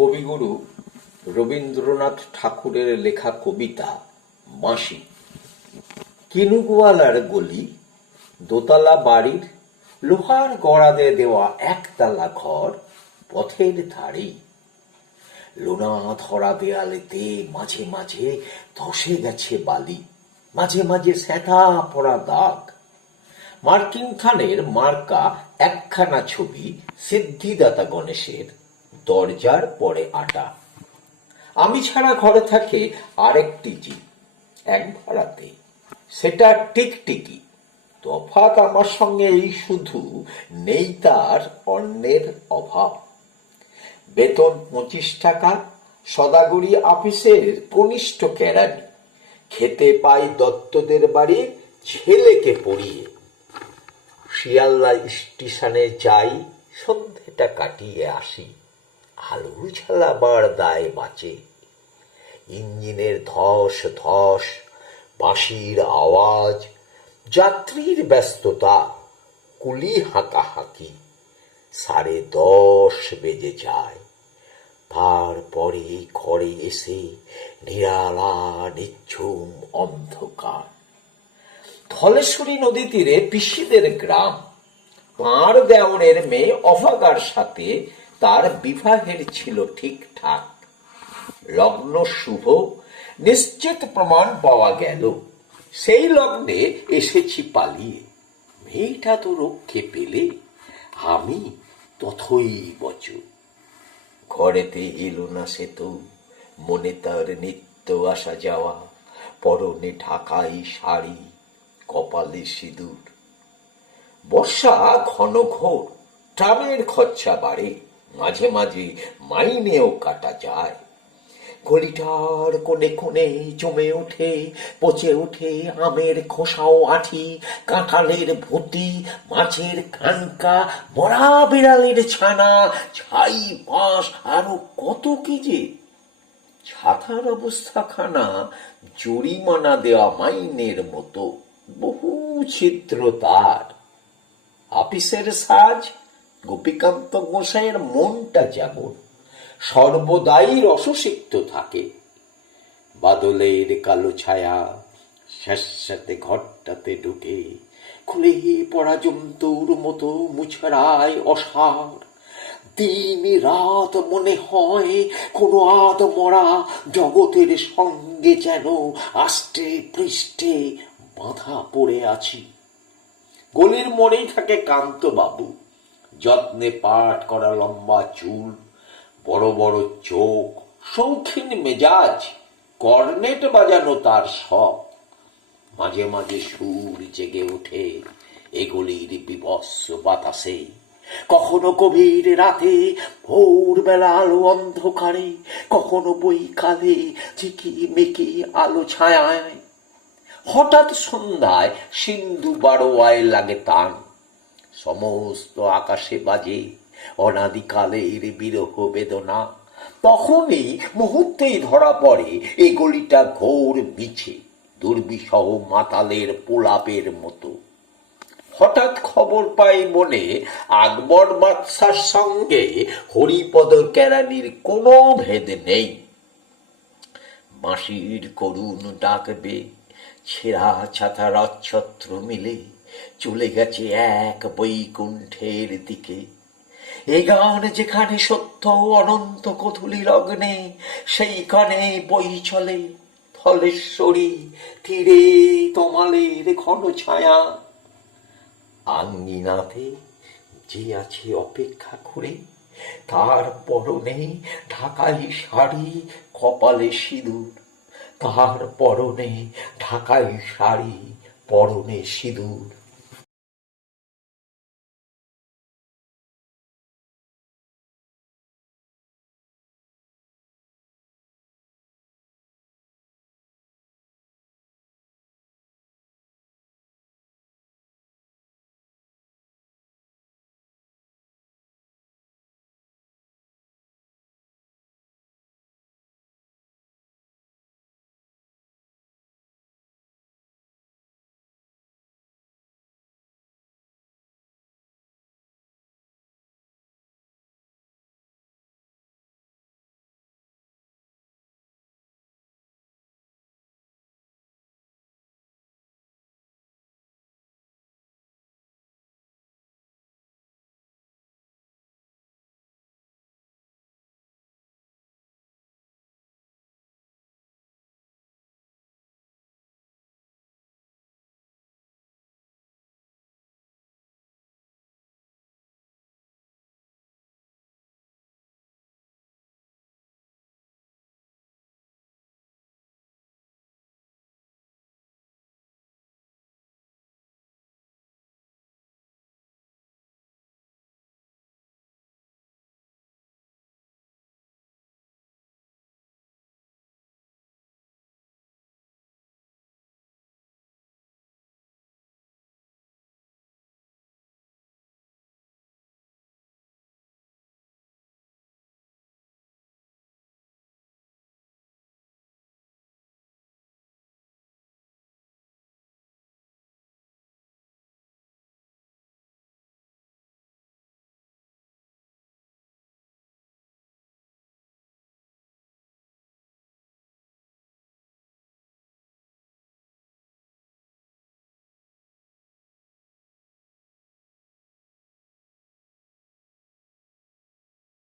কবিগুরু রবীন্দ্রনাথ ঠাকুরের লেখা কবিতা বাঁশি। কিনুগোয়ালার গলি, দোতলা বাড়ির লোহার গড়াদে দেওয়া একতলা ঘর পথের ধারে। লোনা ধরা দেয়ালেতে মাঝে মাঝে ধসে গেছে বালি, মাঝে মাঝে স্যাঁথা পড়া দাগ। মার্কিন খানের মার্কা একখানা ছবি সিদ্ধিদাতা গণেশের, দরজার পরে আটা। আমি ছাড়া ঘরে থাকে আরেকটি জীব, এক ভাড়াতে, সেটা টিকটিকি। তফাৎ আমার সঙ্গে এই শুধু, নেই তার অন্যের অভাব। বেতন 25 টাকা, সদাগরি আপিসের কনিষ্ঠ কেরানি। খেতে পাই দত্তদের বাড়ির ছেলেকে পড়িয়ে। শিয়ালদা স্টেশনে যাই, সন্ধেটা কাটিয়ে আসি। আলু ঝালাবার দায় বাঁচে। ইঞ্জিনের ধস ধস, বাঁশির আওয়াজ, যাত্রীর ব্যস্ততা, কুলি হাঁকাহাঁকি। 10:30 বেজে যায়। তারপরে ঘরে এসে নিরালা নিঝুম অন্ধকার। ধলেশ্বরী নদী তীরে পিসিদের গ্রাম। পাঁড় দেওরের মেয়ে অভাগার সাথে তার বিবাহের ছিল ঠিকঠাক। লগ্ন শুভ, নিশ্চিত প্রমাণ পাওয়া গেল। সেই লগ্নে এসেছি পালিয়ে। মেয়েটা তো রক্ষে পেলে, আমি তথই বচ। ঘরেতে এলো না সে তো, মনে তার নিত্য আসা যাওয়া। পরনে ঢাকাই শাড়ি, কপালে সিঁদুর। বর্ষা ঘন ঘোর, ট্রামের খরচা বাড়ে, মাঝে মাঝে মাইনেও কাটা যায়। গলিটার কোণে কোণে জমে ওঠে, পচে ওঠে আমের খোসাও আঠি, কাঁঠালের ভুতি, মাছের কানকা, মরা বিড়ালের ছানা, ছাই বাঁশ, আরো কত কি যে। ছাতার অবস্থাখানা জরিমানা দেওয়া মাইনের মতো, বহু ছিদ্র তার। আপিসের সাজ, গোপীকান্ত গোসাইয়ের মনটা যেমন সর্বদাই রসসিক্ত থাকে। বাদলের কালো ছায়া স্যাঁতস্যাঁতে ঘরটাতে ঢুকে, খুলে পড়া জন্তুর মতো মুছড়ায় অসার। দিন রাত মনে হয় কোনো আধ মরা জগতের সঙ্গে যেন আষ্টে পৃষ্ঠে বাঁধা পড়ে আছি। গলির মোড়েই থাকে কান্ত বাবু, যত্নে পাট করা লম্বা চুল, বড় বড় চোখ, শৌখিন মেজাজ, কর্নেট বাজানো তার শখ। মাঝে মাঝে সুর জেগে ওঠে এগুলির বিভৎস বাতাসে। কখনো গভীর রাতে, ভোরবেলা আলো অন্ধকারে, কখনো বৈকালে ঝিকিমিকি আলো ছায়ায়। হঠাৎ সন্ধ্যায় সিন্ধু বারোয়ায় লাগে তান। সমস্ত আকাশে বাজে অনাদিকালের বিরহ বেদনা। তখনই মুহূর্তেই ধরা পড়ে এ গলিটা ঘোর মিছে, দুর্বিষহ মাতালের পোলাপের মতো। হঠাৎ খবর পাই মনে, আকবর বাদশার সঙ্গে হরিপদ কেরানির কোনো ভেদ নেই। বাঁশির করুণ ডাকবে, ছেঁড়া ছাতার অচ্ছত্র মিলে চলে গেছে এক বৈকুণ্ঠের দিকে। এ গান যেখানে সত্য অনন্ত কধূলি লগ্নে, সেইখানে বই চলে ধলেশ্বরী তীরে তমালের ঘন ছায়া। আঙ্গিনাতে যে আছে অপেক্ষা করে, তার পরনে ঢাকাই শাড়ি, কপালে সিঁদুর। তার পরনে ঢাকাই শাড়ি, পরনে সিঁদুর।